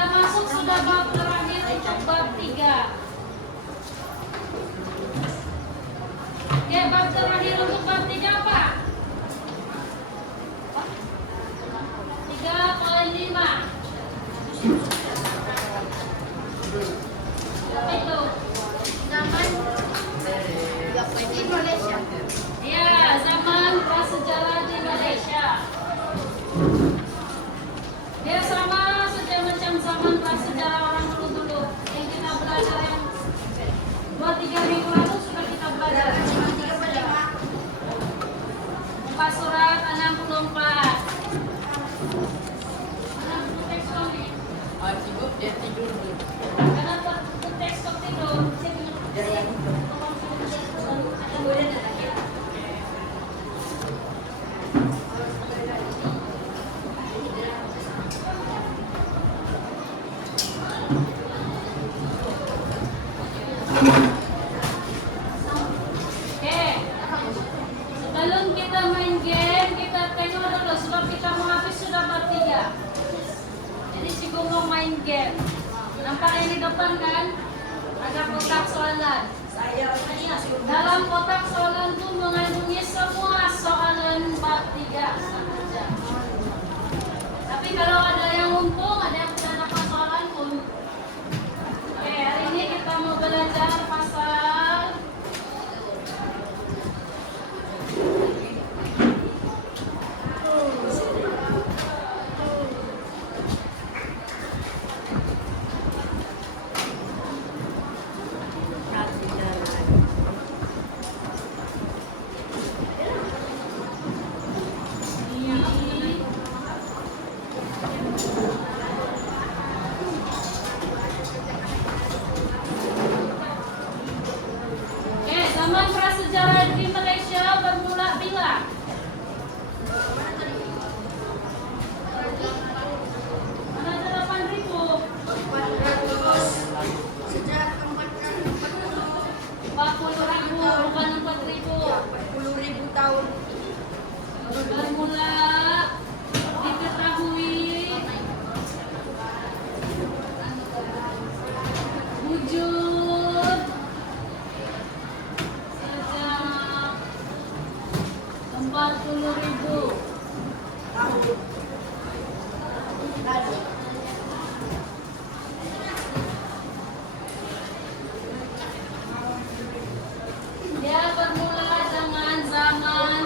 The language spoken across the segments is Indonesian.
kita masuk sudah bab terakhir untuk bab 3. Oke, bab terakhir untuk bab 3 apa? 3,5. Apa itu? Zaman Indonesia. Iya, zaman prasejarah di Malaysia. Dia sama saja macam zaman prasejarah orang dulu-dulu yang kita belajar yang 2-3 minggu lalu sudah kita belajar. Buka surat 64. Kenapa teks kok tidur? Sebelum kita main game, kita tengok dulu sebab kita mau habis sudah bab 3. Jadi si Gunung main game. Nampak yang di depan kan? Ada kotak soalan. Dalam kotak soalan itu mengandungi semua soalan bab 3 saja. Tapi kalau ada yang untung, ada yang tidak dapat soalan pun. Oke, hari ini kita mau belajar pasal zaman prasejarah di Malaysia bermula bila? Mana ada 8.000? Sejak 40.000 bukan 4.000. 40.000 tahun. Bermula diketahui wujud sejak 40.000 tahun lalu. Dia bermula dengan zaman,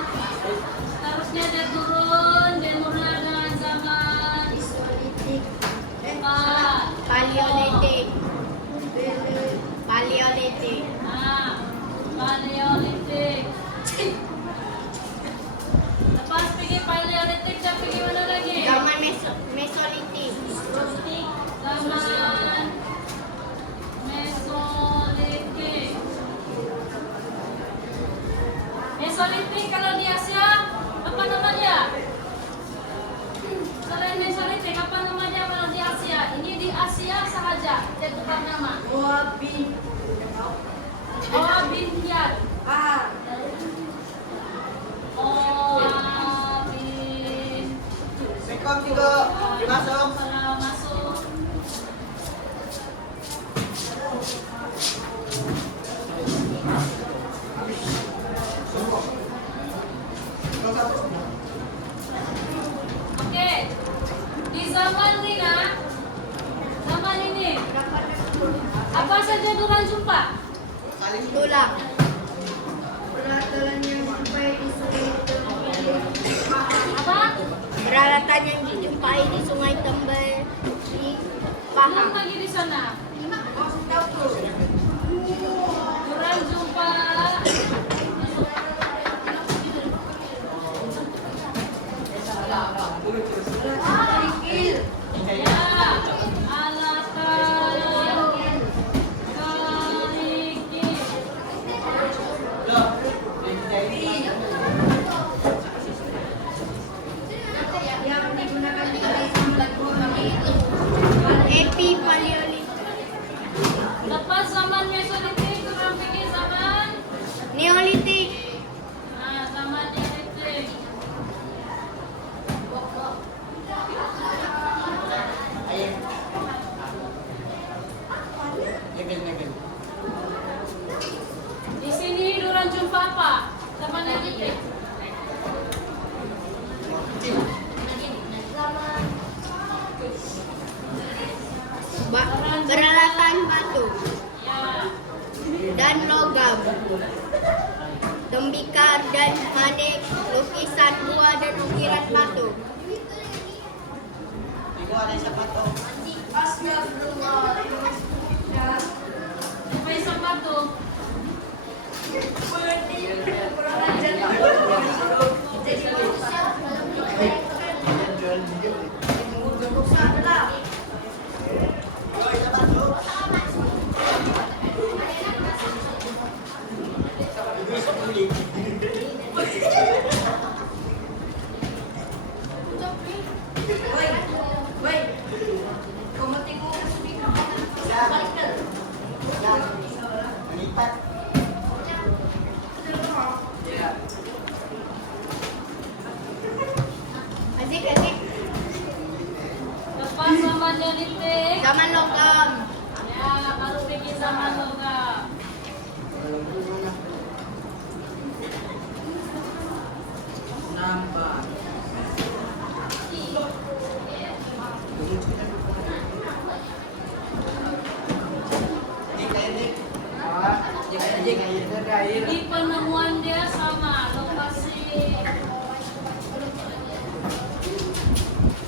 seterusnya dia turun, dia mula dengan zaman Mesolithic. Paleolitik. Paleolithic. Paleolitik. Lepas pergi Paleolitik, dia pergi mana lagi? Zaman Mesolithic. Zaman Mesolitik. Mesolitik kalau di Asia apa nama dia? Selain Mesolitik apa nama dia kalau di Asia? Ini di Asia sahaja dia tukar nama. Obinyan. Obin. Sekom juga dimasuk. Salah masuk. Oke. Di zaman ini apa saja orang jumpa? Tulang. Peralatan yang dijumpai di Sungai Tembel. Apa? Peralatan yang dijumpai di Sungai Tembel di Belum Pahang. lagi di sana. Orang jumpa ya alatan kerikil. Yang digunakan di Epi Paleolitik. Lepas zaman Mesolitik, orang pergi zaman Neolitik. zaman Neolitik. Peralatan batu Ya. dan logam, tembikar dan manik, lukisan buah dan ukiran batu. Ibu ada sapato. May sapato. Oy, sapato. Malipat. Adik-adik, Lepas zaman nyelitik. zaman logam. Ya, baru bikin zaman logam. Nampak. Di penemuan dia sama lokasi.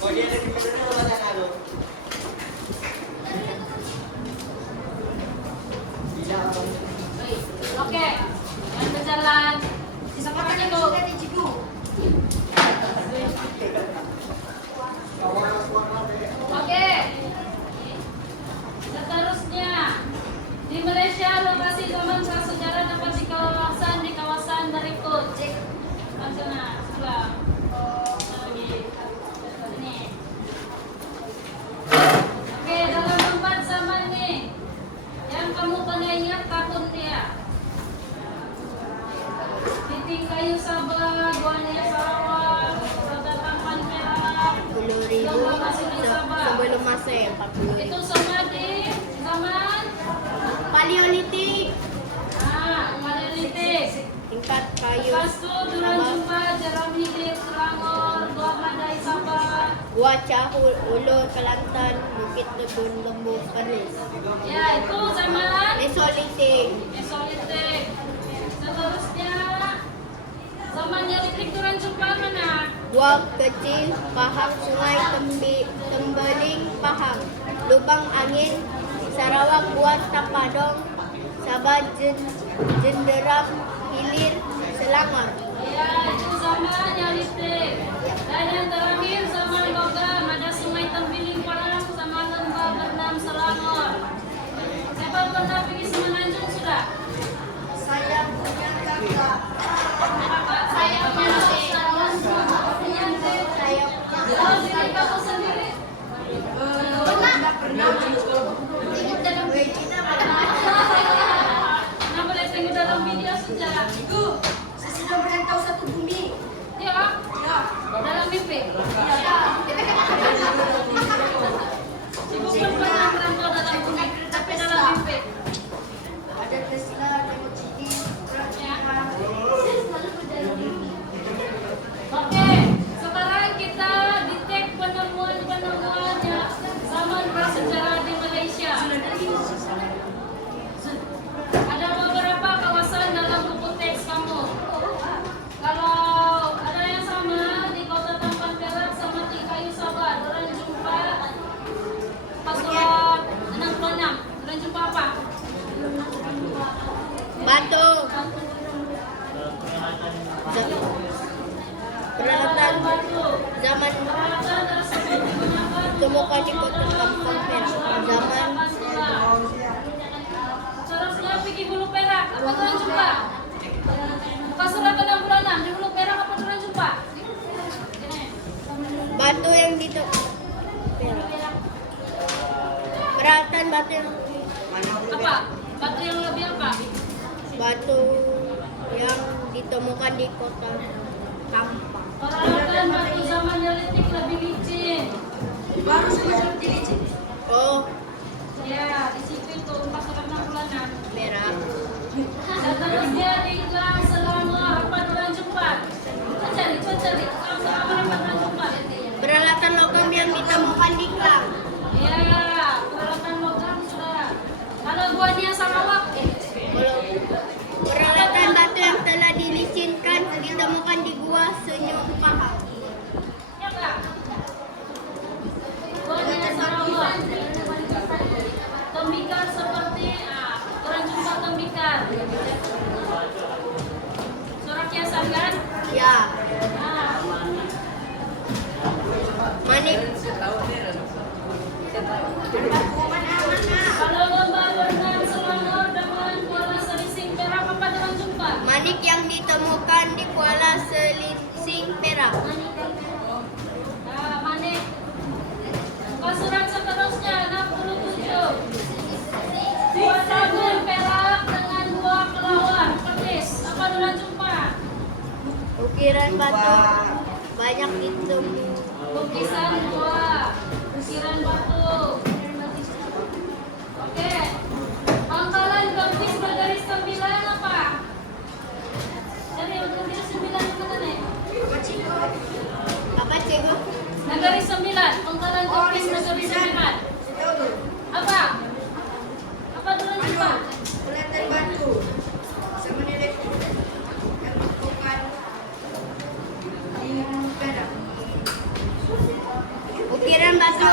Oh, dia ada di mana mana kalau? Tidak apa. Oke, yang berjalan. Seperti itu. Oke. Seterusnya, di Malaysia lokasi zaman prasejarah dapat di kawasan berikut. Sana, sebelah. Ini. Oke, dalam 4 zaman nih, yang kamu pernah ingat kartun dia. Titik Kayu Sabah, Guanya Sarawak, Kota Tampan Perak. 10.000 sebelum Masehi, 40.000. Itu semua di zaman Paleolitik, Paleolitik. tingkat kayu, Lepas itu Duran Jumpa, Jaram Hidir, Selangor, Gua Madai Sabah. Gua Cahul, Ulur, Kelantan, Bukit Lebun, Lembu, Perlis. Ya, itu zaman Mesolitik, Mesolitik. Seterusnya zaman Neolitik Duran Jumpa mana? Gua Kecil, Pahang, Sungai Tembeling, Pahang, Lubang Angin, Sarawak, Gua Tapadong, Sabah, Jenderam, Hilir, Selangor. Ya, itu zaman Neolitik. Dan yang terakhir zaman logam, ada Sungai Tembiling Pahang sama Lembah Bernam Selangor. Siapa pernah pergi Semenanjung sudah? Saya punya kakak. Saya punya Saya Oh, jadi kamu sendiri? Nah, boleh tengok dalam video saja. Saya sudah merantau satu bumi. Ya, dalam mimpi. Ibu pun pernah merantau dalam bumi, tapi dalam mimpi. Ada Tesla, ada Ciki, Oke, sekarang kita detek penemuan-penemuannya zaman prasejarah di Malaysia. Ada beberapa kawasan dalam buku teks kamu. Kalau ada yang sama di Kota Tampan Perak sama di Kayu Sabah, Duran Jumpa Pasuruan 66. Duran Jumpa apa? Batu. Peralatan Batu. zaman Peralatan tersebut digunakan ditemukan di Kota Tampan Perak. Zaman seharusnya pergi Hulu Perak apa Duran Jumpa? Pasuruan 66 di Hulu Perak apa Duran Jumpa? Ini. batu yang ditemukan. Peralatan batu yang Apa? Batu yang lebih apa? batu yang ditemukan di Kota Tampan. Peralatan batu zaman Neolitik lebih licin. Baru semacam licin. Oh, Ya, di situ itu Pasuruan 66. Perak. Seterusnya di Klang Selangor apa Duran Jumpa? Coba cari. Klang Selangor apa Duran Jumpa? Peralatan logam yang ditemukan di Klang. Ya, peralatan batu. Banyak itu. Lukisan 2. Ukiran batu. Oke. Pangkalan baptis bergaris 9 apa? Dari bergaris 9 mana nih? Apa cikgu? Nagaris 9. Pangkalan baptis bergaris 9. Apa? Apa dulu coba? Bulatan batu. Sama nilai yang bukan di perak. Ukiran batu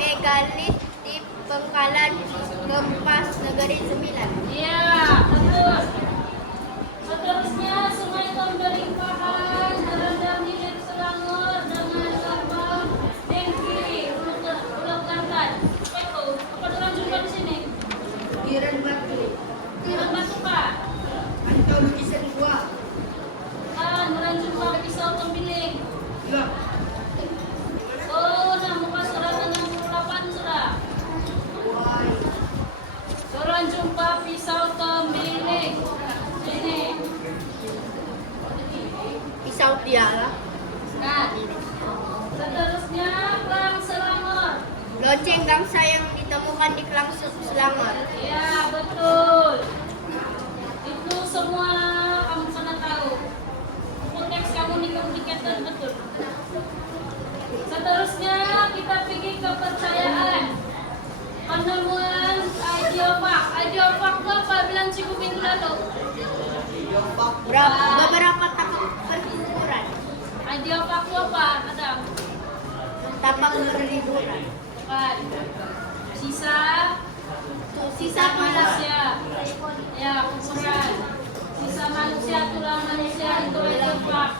megalit di Pangkalan Kempas Negeri 9. Iya, betul. Seterusnya Sungai Tombelimpahan, Rendah Hilir Selangor dengan lambang Dengki, Pulau Kantan. Apa itu? Apa dilanjutkan di sini? Ukiran batu. Ukiran batu Pak. Atau lukisan gua. Kan melanjutkan pisau tembiling. Ya. Oh, nah muka surat 68 sudah. Why? Surat jumpa pisau tembiling. Ini. Pisau tiara. Nah, seterusnya Klang Selangor. Lonceng gangsa yang ditemukan di Klang Selangor. Ya, betul. Itu semua kamu pernah tahu. Konteks kamu di komunikator betul. Seterusnya kita pergi kepercayaan. Penemuan ideopak. Ideopak itu apa? Bilang cikgu minggu lalu. Beberapa tapak perhiburan. Ideopak itu apa? Adam. Tapak perhiburan. Kan. Sisa Sisa manusia. Ya, kuburan. Sisa manusia, tulang manusia itu ideopak.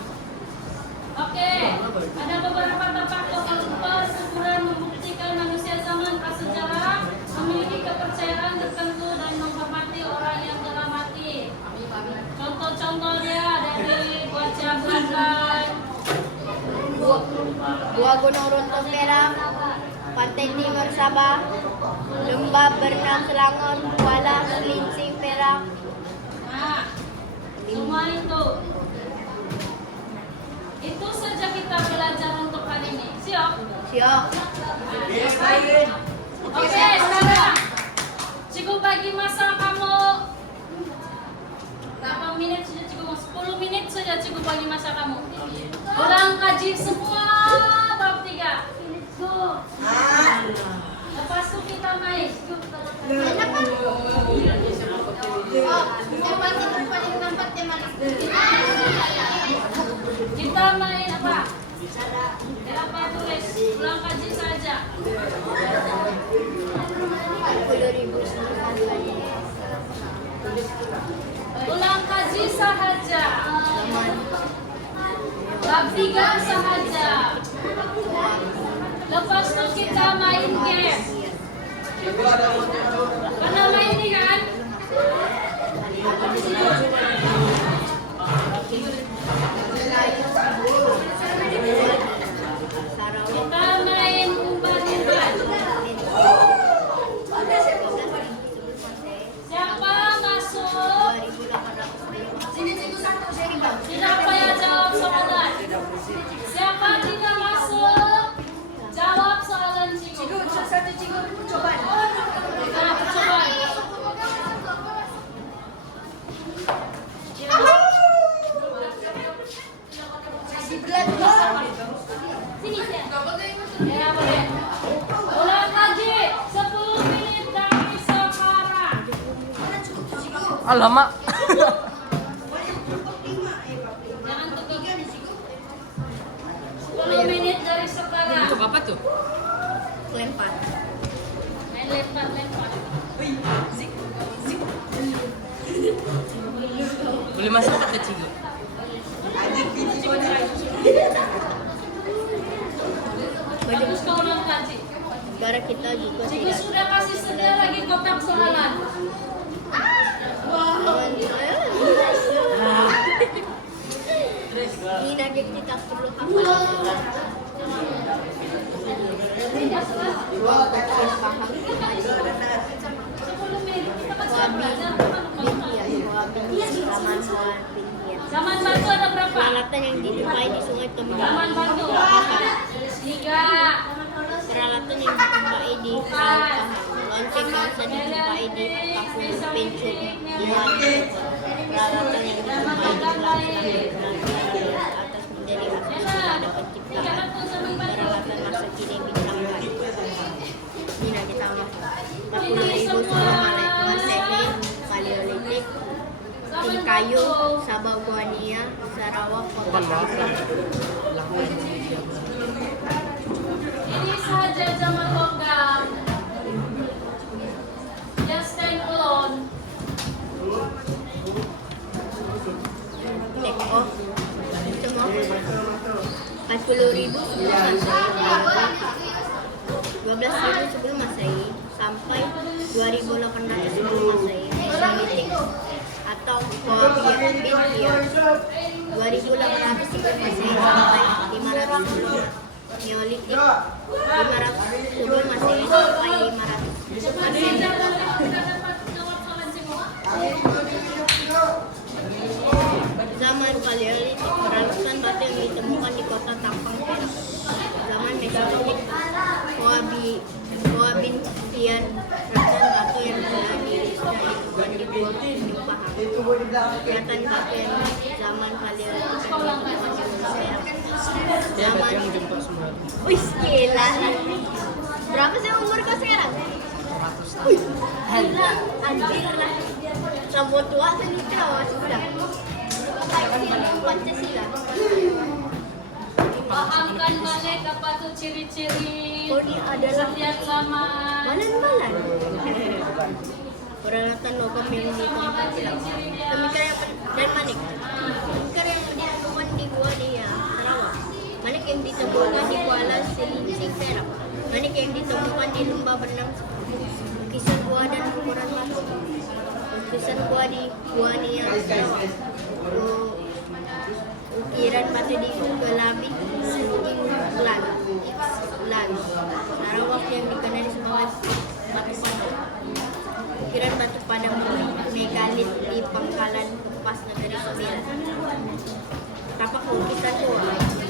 Oke, ada beberapa tapak perseburan membuktikan manusia zaman prasejarah memiliki kepercayaan tertentu dan menghormati orang yang telah mati. Contoh-contohnya dari Gua Ciabukan, Gua Gunung Runtuh Perak, Pantai Timur Sabah, Lembah Berenang Selangor, Kuala Selincing Perak. nah, semua itu. Itu saja kita belajar untuk hari ini. Siap? Siap. Oke, sekarang Cikgu bagi masa kamu berapa menit saja Cikgu? 10 menit saja Cikgu bagi masa kamu. Ulang kaji semua bab 3. Go. Lepas itu kita main. Kita main apa? Apa tulis? Ulang kaji saja. Ulang kaji sahaja. Bab 3 sahaja. Lepas itu kita main game. Pernah main ini kan? Kita main umpan-umpan. Siapa masuk? Siapa yang jawab soalan? Siapa tidak masuk? Jawab soalan cikgu. Satu cikgu percobaan. Nah, percobaan. Ya, boleh. Ulang kaji 10 menit dari sekarang. Alamak. Jangan tutup. 10 menit dari sekarang. Untuk apa tuh? Lempar. Main lempar. Boleh masuk ke Cikgu? Terus kau ulang kaji. Negara kita juga Cikgu tidak. sudah kasih sedia lagi kotak soalan. Ini lagi kita perlu hafal. 10 menit kita kasih belajar. Wabi, Raman, Saman Batu ada berapa? Peralatan yang dijumpai di Sungai Tembak. Saman Batu. 3. Peralatan yang dijumpai di Laut Pahang. Lonceng bangsa dijumpai di Kampung Pencur. Peralatan yang dijumpai di Selat Selangor atas menjadi atas kepada penciptaan. Peralatan masa kini bintang hari. Ini nak kita masuk. 40.000 sebelum Masehi, Paleolitik, Tim Kayu, Sabah Buania, Sarawak, Kota Kampung. Ini saja zaman logam. Just stand alone. Teko, semua 40.000 sebelum Masehi, 12.000 sebelum Masehi sampai 2.800 sebelum Masehi, Mesolitic atau Wahbiya bin Hiyas, 2.800 sebelum Masehi sampai 500 sebelum Neolitik, 500 sebelum Masehi sampai 500 Masehi. Zaman Paleolitik, peralatan batu yang ditemukan di kota Tampang Perak. Zaman Mesolitik, Goa bin Tian, peralatan batu yang ditemukan di Gua Gunung Pahang. Peralatan batu yang zaman Paleolitik yang ditemukan di Gunung Perak. Dia berarti yang jumpa semua. Wih, gila. Berapa sih umur kau sekarang? 100 Wih, gila, anjir lah. Sama tua senikah sudah. Pancasila. Pahamkan balik apa tuh ciri-ciri Oh, ini adalah setiap zaman. balan-balan. Peralatan logam yang ditemukan di Temikar dan manik. Temikar yang ditemukan di Gua Dia, Sarawak. Manik yang ditemukan di Kuala Selincing, Perak. Manik yang ditemukan di lembah benang lukisan gua dan ukuran batu. Lukisan gua di Gua Nia, Sarawak. Ukiran batu di Gelabit, England, Sarawak yang dikenal sebagai batu padang. Ukiran batu padang megalit di Pangkalan Kepas Negeri Sembilan. Tapak lukisan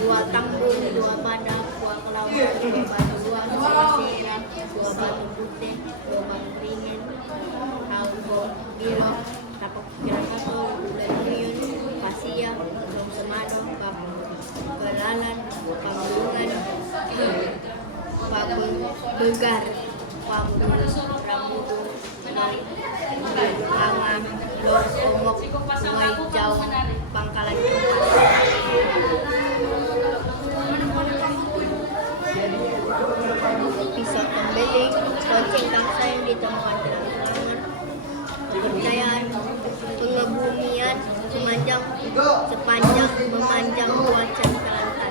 dua tambun, dua badak, dua kelautan, dua batu, dua sesera, dua batu putih, dua batu ringin, Haubo, Giro, tapak ukiran batu, bulan Uyun, Pasia, Dong Semado, Belalan, Pangulungan, Pabul Begar, Pabul Ramudu, Lama, Lor Omok, Sungai Jauh, Pangkalan Pisau tembeling, lonceng bangsa yang ditemukan di dalam Selangor, kepercayaan pengebumian sepanjang memanjang buacan Kelantan,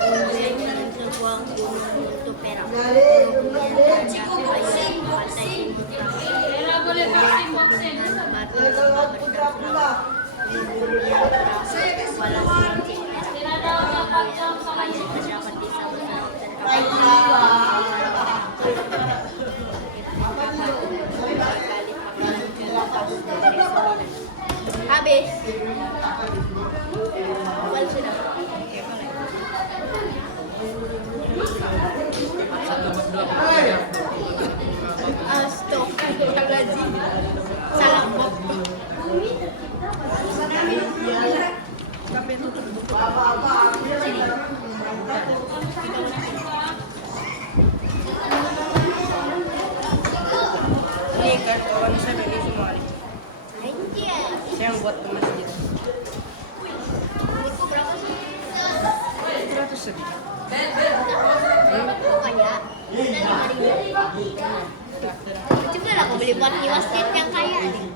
kemudian dalam sebuah gunung untuk Perak, pengebumian terhadap air pantai timur Tengah, Kira boleh boxing. batu berdasar pengebumian perang Kuala Selincing, Perak. Kira daw kapag sama Banyak terdapat di Sarawak dan Kabupaten habis. Bal sudah. Astagfirullahaladzim. Salah kok. Ini kan kawan saya bagi semua nih. Anjir. Saya yang buat ke masjid. Buku berapa sih? 100 lebih. Banyak. Udah 5.000. Coba lah kau beli buat di masjid yang kaya nih.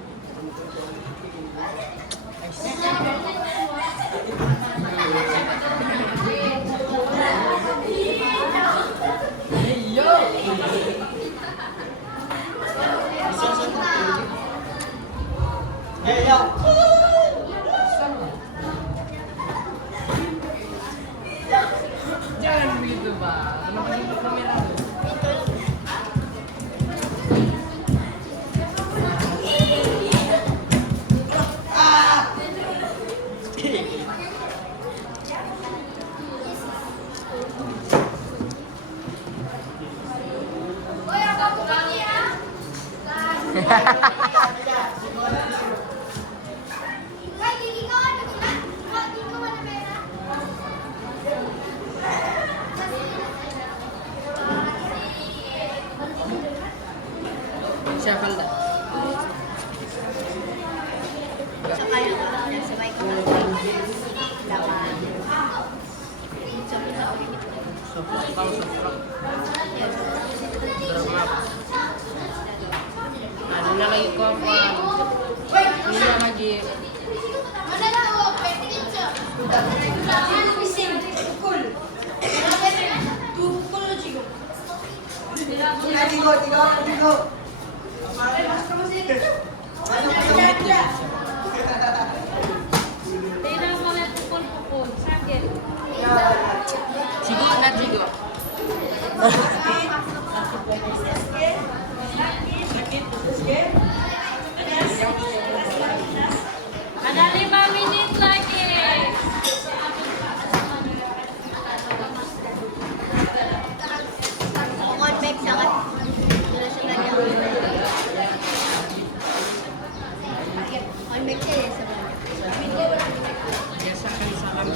Jangan begitu, Pak. Kenapa sih kamera? Siapa dah? Sekali udah sebaik dapat. Sopra tahu sopra. Drama. Ada lagi ko apa? Ini lagi. Tidak boleh pukul-pukul, sakit. Cigo na cigo. Ada 5 menit lagi. Pokoknya baik sangat. Jelas sekali. On baik saya sebenarnya. Biasa kali salam.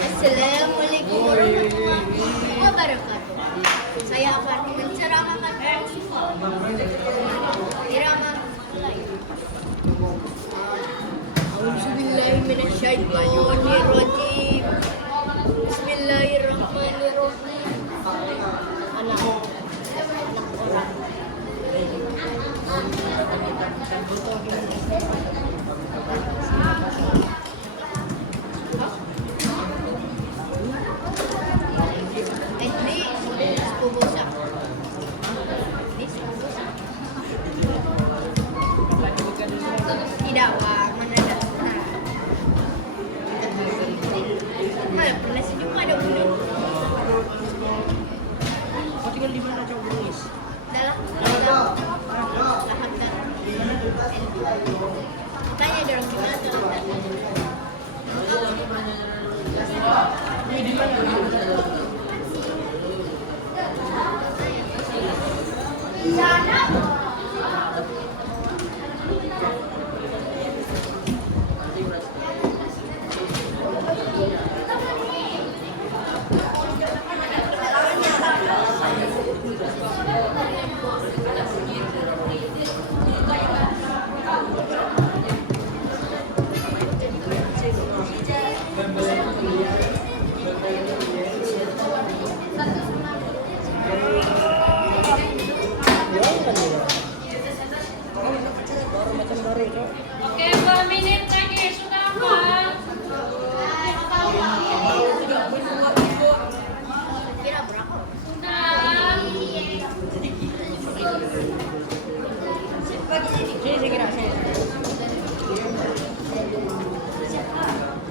Assalamualaikum warahmatullahi wabarakatuh. Saya akan menceramakan irama mulai. A'udzubillahi minasyaitonirrajim. Bismillahirrahmanirrahim. Anak orang. Pupusa. Tidak, Wak. Mana ada. Nah, pernah sih juga ada bulu. Kau tinggal di mana coba Luis? Dalam. Tanya dorong di mana tuh. Ini di mana? Oke, 2 menit lagi. Sudah, Pak. Kira berapa? Sudah. Saya kira saya.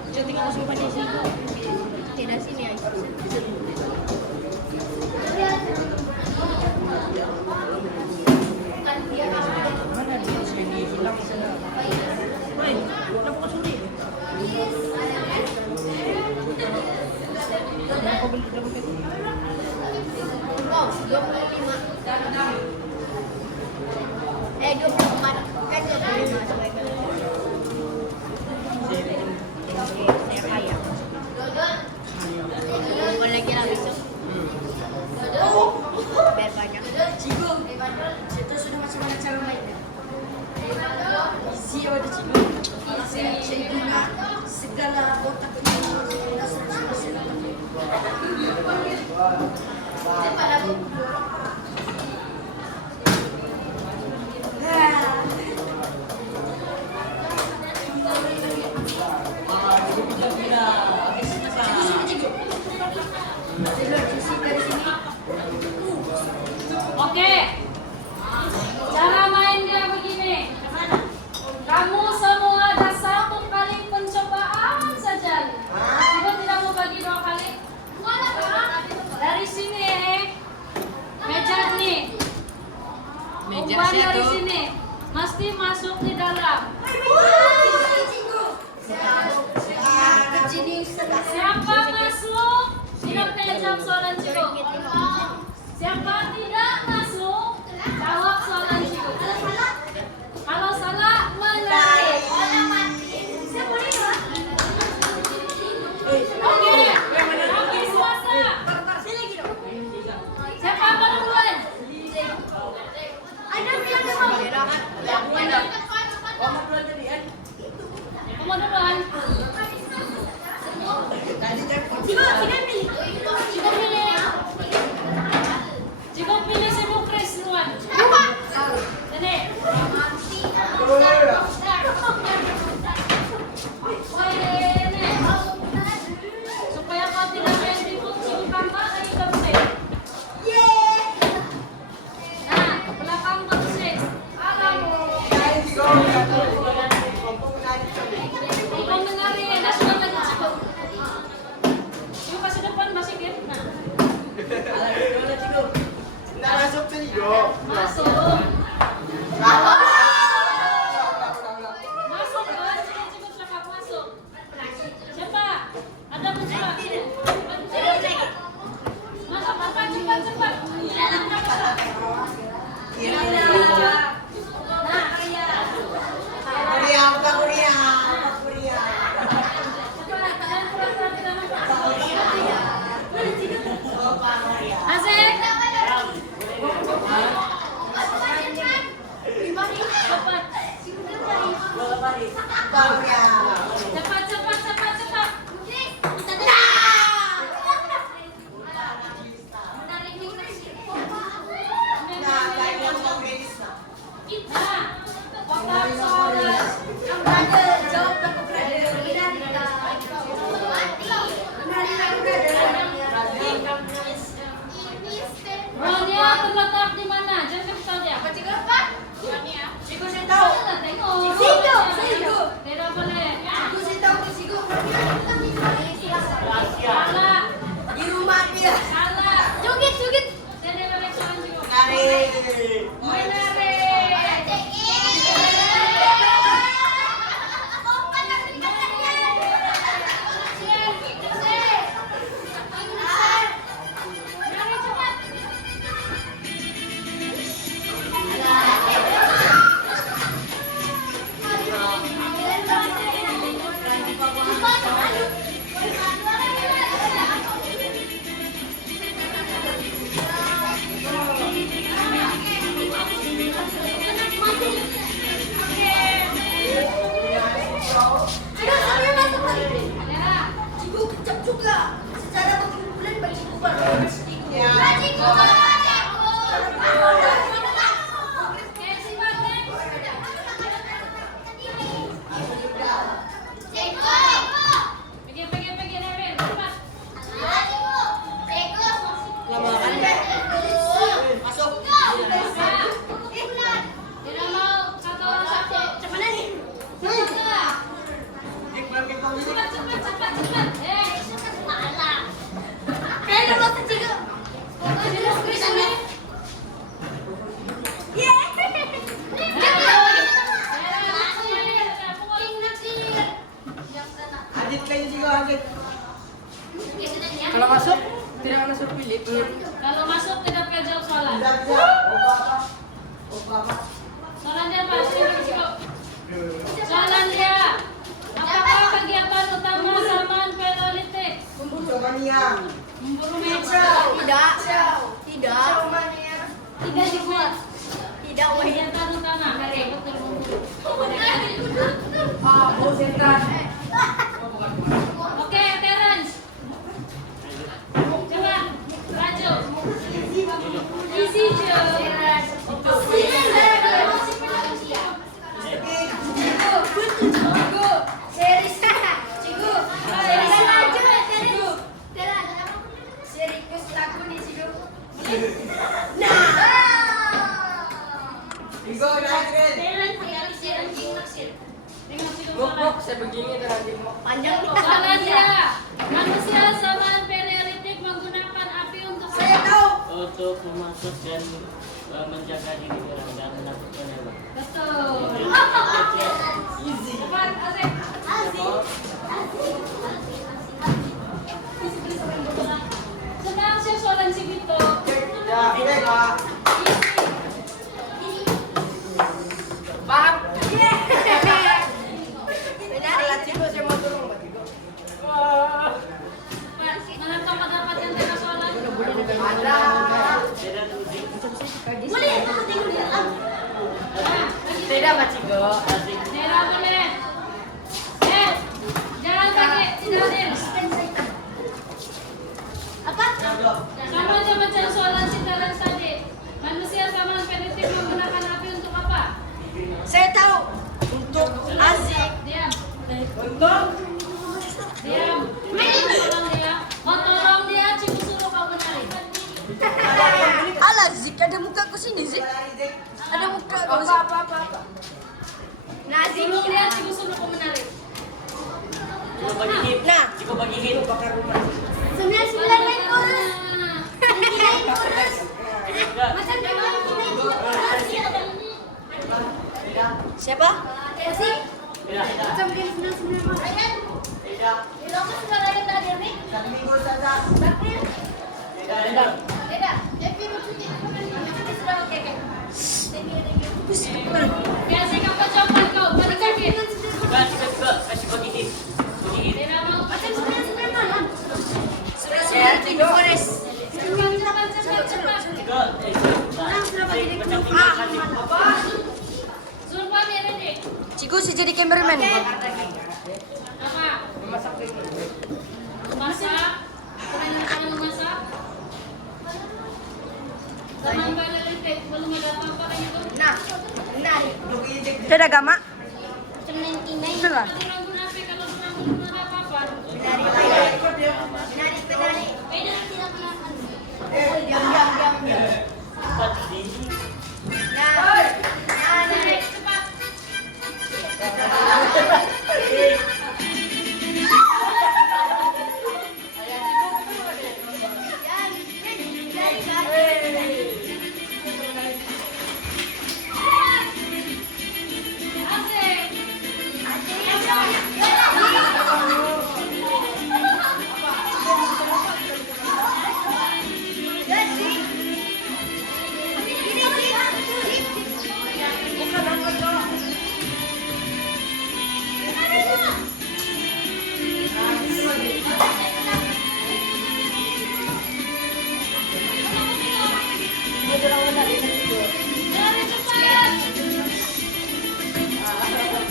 Saya tinggal langsung pada sini. Tidak sini aja. Mana dia sini hilang sana. Woi, kenapa kau sulit? Kau beli dapat itu? Oh, 25. 24. Kan 25 sebaik. Saya kaya. Boleh lagi lah besok. Biar banyak. Cikgu, kita sudah macam mana cara mainnya? Isi ada cikgu. Saya guna segala otak kita selesai. Oke. Cara mainnya begini. Kamu semua ada 1 kali pencobaan saja. Coba tidak mau bagi 2 kali. Dari sini, meja nih. Meja Umpan saya dari tuh. sini. Mesti masuk di dalam. Siapa masuk? Tidak kena jawab soalan cikgu. Siapa tidak masuk? Jawab soalan cikgu. Kailangan labuan na. Kumuduran. Jika pilih si Mukres luan. Dali. Supaya kau tidak mendiput cium kambak dari kapse. Nah, ke belakang kapse. Kau menari, dah sudah lagi cukup. Cium kasih depan masih kan? Nah, Narasok sa iyo. masuk. Masuk kan? Cukup cakap masuk. Siapa? Ada mencepat. Masuk apa? Cepat cepat. Nah, Korea, apa Korea? Korea. dan pura-pura tidak nampak. Asik. Cepat. Korea. Cepat cepat cepat cepat. Nah, tayo lang mag-release na. Nah, kotak soras. Jawab na ko, brother. Ronya terletak di mana? Jangan kasih tahu dia. Sigo siya daw. Tengok. Sigo. Tidak boleh. Sigo siya daw. Sigo. Salah. Di rumah dia. Salah. Jugit, jugit. Tidak boleh jangan juga. Nari. Menari. Sigo kecap juga. Secara pengumpulan bagi bubar. Ya. Pergi, Darwin. Cepat. Masuk. Tidak mau satu orang satu. Cepat lagi. Cepat. Cepat. Adit kayo juga, Adit. Kalau masuk, tidak akan suruh pilih. Kalau masuk tidak pakai jawab soalan. Soalan dia Pak, sini cukup. Soalan dia. Apakah kegiatan utama zaman Paleolitik? Coba niya. Memburu mangsa. Tidak. Tidak. Tidak dibuat. Tidak, wahid. Kegiatan utama. Betul memburu. Oke, Terence. Coba, Raju. Easy, Igo, Adit. Bok, saya begini dan nanti Panjang nih. Soalan dia. Manusia zaman Paleolitik menggunakan api untuk Saya apa? tahu. Untuk memasuk dan menjaga diri dan menakutkan hewan. Betul. Easy. Cepat, Asik. Senang sih soalan si Vito. Ya, ini Pak. paham. Benar. Cigo saya mau turun, Pak. Menentukan pendapat yang tengah soalan. Ada. Tidak uji. Boleh, aku tinggal di alam. Nah, Tidak, Pak Cigo. Nera boleh. Jangan pakai Cidadil. Apa? Sama aja macam soalan Cidaran tadi. Manusia sama primitif menggunakan api untuk apa? Saya tahu. Untuk asik. Diam. Untuk Diam. Tolong dia. Mau tolong dia, Ciku suruh kau menarik. Alah, Zik, ada muka ku sini, Zik. Ada muka kau. Apa. Nasi. Suruh dia, Ciku suruh kau menarik. Ciko bagi hit. Nah. Ciko bagi hit. 99 naik kurus. 99 kurus. Enggak. Macam gimana 99 Siapa? Elsie. Tidak. Macam gini 99 kurus. Ayan. Tidak. Ilmu sudah lain tadi nih. Bakri. Tidak. Beda. Epi lucunya. Lucunya sudah oke kan. Biasa kau coba kau. Balik lagi. Enggak, Ciko. Kasih bagi hit. Bagi hit. Nera mau. Macam 99 mana? Saya Cigo Forest. Cepat. Ciko. Macam Zulfa ni ready. Cigo si jadi cameraman. Apa? Memasak. Kalian memasak? Taman Balai Lentik, belum ada apa-apa lagi tu. Nah. Tidak agama. Macam 99. Betul lah. Kalau ragu napi, kalau ragu belum ada apa-apa. Menarik. Beda tidak pernah. Diam. Cepat sini. Nah. Narik, cepat. Asik. Narik cepat.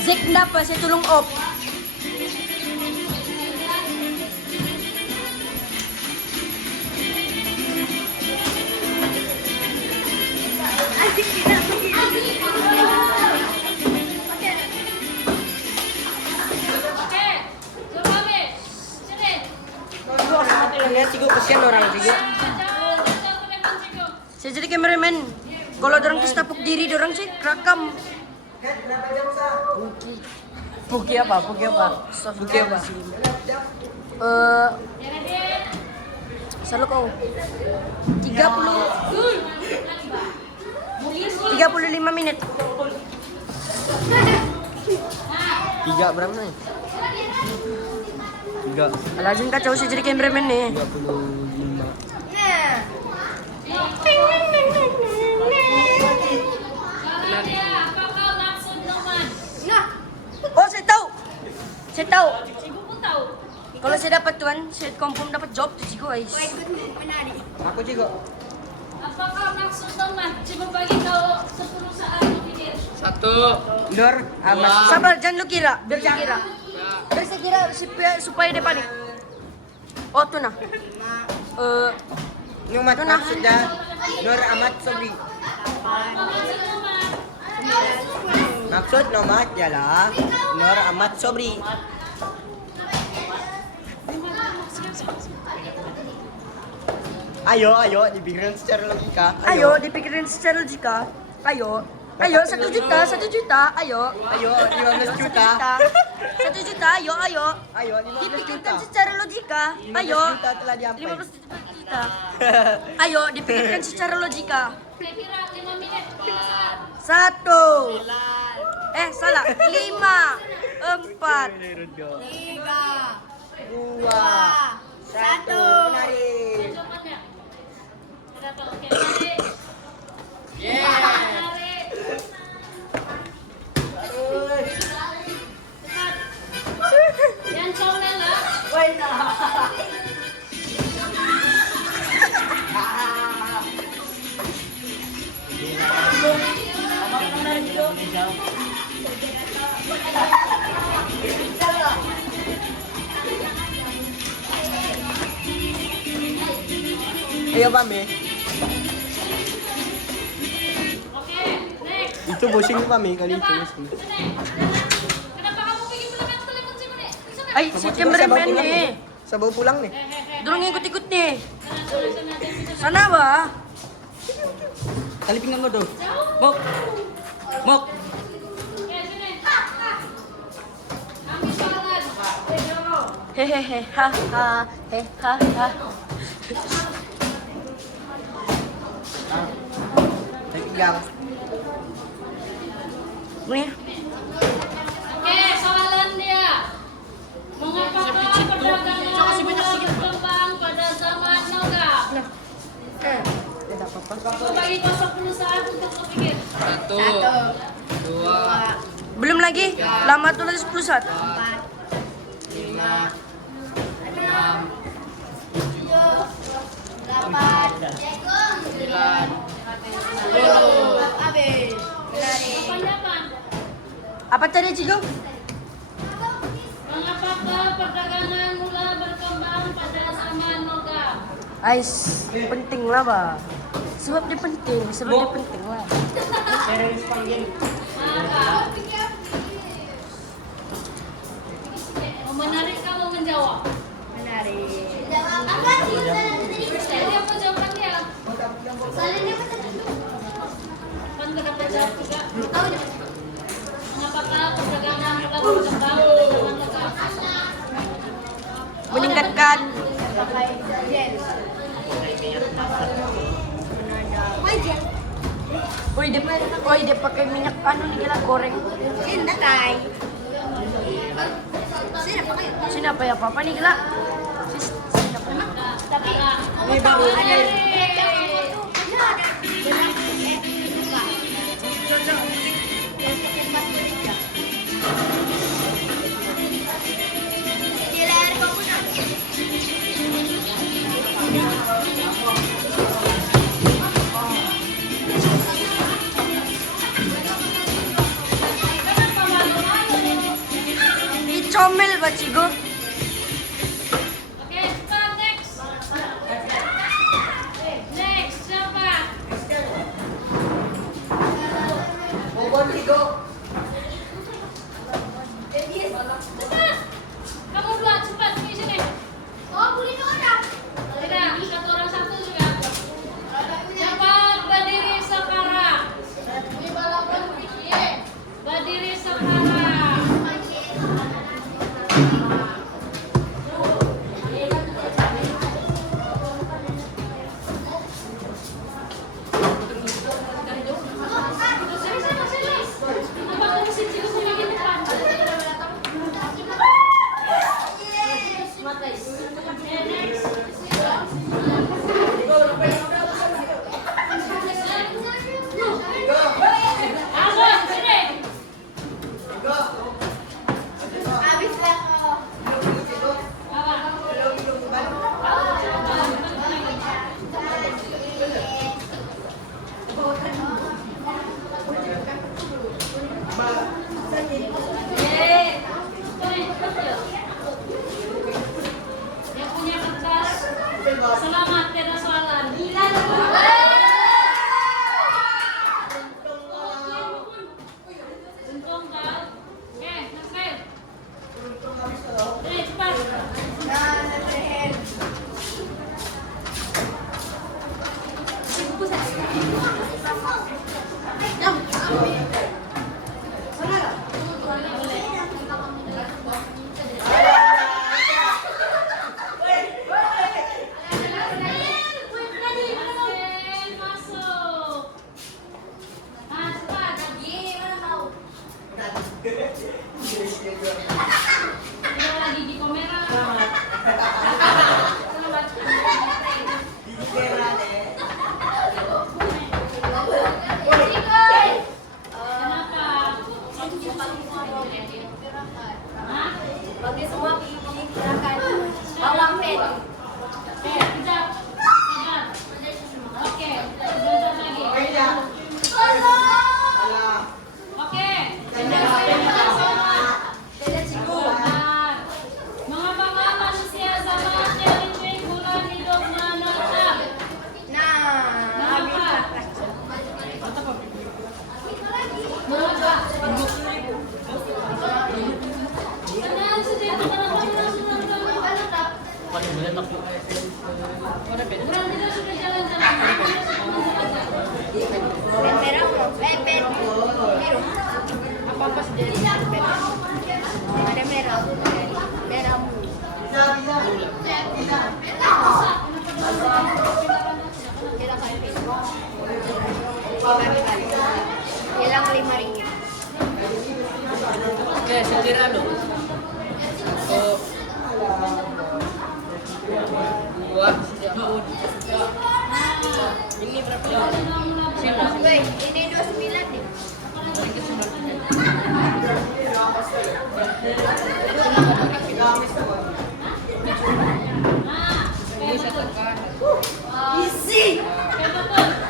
Zik, kenapa saya tolong op? Okey. Zulfa be. Sini. Lihat Cigo, kesian orang Cigo. Jauh telepon Ciku. Saya jadi cameraman. Kalau orang terus tapuk diri, orang sih rekam. Puki apa? Puki apa? Jangan dia. Selalu kau. 35 menit. 3 berapa nih? 3. Alazin kacau saya jadi cameraman nih. 35. Nah. Sekarang dia, apa kau maksud Noman? Nah. Oh, saya tahu. Saya tahu. Ciku pun tahu. Kalau saya dapat tuan, saya confirm dapat job tuh Cigo guys. Kau ikut menari. Aku Cigo. Apa kau maksud Noman? Coba bagi kau 10 saat berpikir. 1. Dor, amat. Sabar, jangan lu kira. Biar saya kira. Biar saya kira supaya dia panik. Oh, tuh nah. Yung mat maksudnya Dor amat sobri. Apa maksud Noman? Maksud nomat ialah Nur amat sobri. Ayo, dipikirin secara logika. Ayo, dipikirin secara logika. Ayo. 1 juta, 1 juta. Ayo. Ayo, 15 juta. 1 juta, ayo. Ayo, 15 juta. Dipikirkan secara logika. 15 Ayo. juta telah diampai. 15 juta. Ayo, dipikirkan secara logika. Saya kira 5 minit. 1. Salah. 5, 4. 2, 1. Menarik. Jawabannya. Tidak tahu. Oke, tarik. Tarik. Cepat. Yang comel lah. Apa menarik itu? Ayo Pame. Oke, next. Itu bosing Pame kali itu. Coba, sini. Kenapa kamu bikin belakang telepon sih, Mune? Sana. Ay, si cameraman nih. Saya bawa pulang nih. Dorong ikut-ikut nih. Sana. Sana ba? Tali pinggang ko tuh. Jauh. Mok. Mok. Oke, sini. Ambil tangan. Hehehe, haha, hehaha. Tali pinggang. Nih, Oke, soalan dia. Mengapakah perdagangan mulai berkembang pada zaman Noga? Coba bagi 10 saat untuk berpikir. Satu, dua, belum lagi. Lama tuh lagi 10 saat. 4, 5, 6, 7, 8, 9, 10. Habis. Kepanjangan. Apa tadi, Cigo? Mengapakah perdagangan mulai berkembang pada zaman Noga? Ais, penting lah, ba. Sebab dia penting lah. Maka. Menarik kamu menjawab. Menarik. Jadi apa jawabannya? Kan kenapa jawab juga? Mengapakah perdagangan mulai berkembang pada zaman Noga? Meningkatkan. Oi, dia pakai minyak anu nih gila goreng. Sini apa ya papa nih gila? Sini apa? Tapi Ini baru ada. Comel ba, Cigo? Oke, stop, next. Next, siapa? Cepat. Kamu dua, cepat di sini. Tidak, satu orang satu juga. Cepat berdiri sekarang. Berdiri sekarang. Sini, sini. Kenapa kamu sini semakin depan? Okay, next. Abang, sini. Yang punya kertas, selamat tidak soalan. Untung kan? Oke, next slide. Ini cepat. Masuk. Nah, cepat. Ini lagi di kamera. Selamat. Ilang 5 ringgit. Okay, sekiranya. So, buat siapun. Ini berapa? Sila. Woi, ini 29 nih. Sedikit 9. Ah, Ini saya tekan. Easy! kaya betul.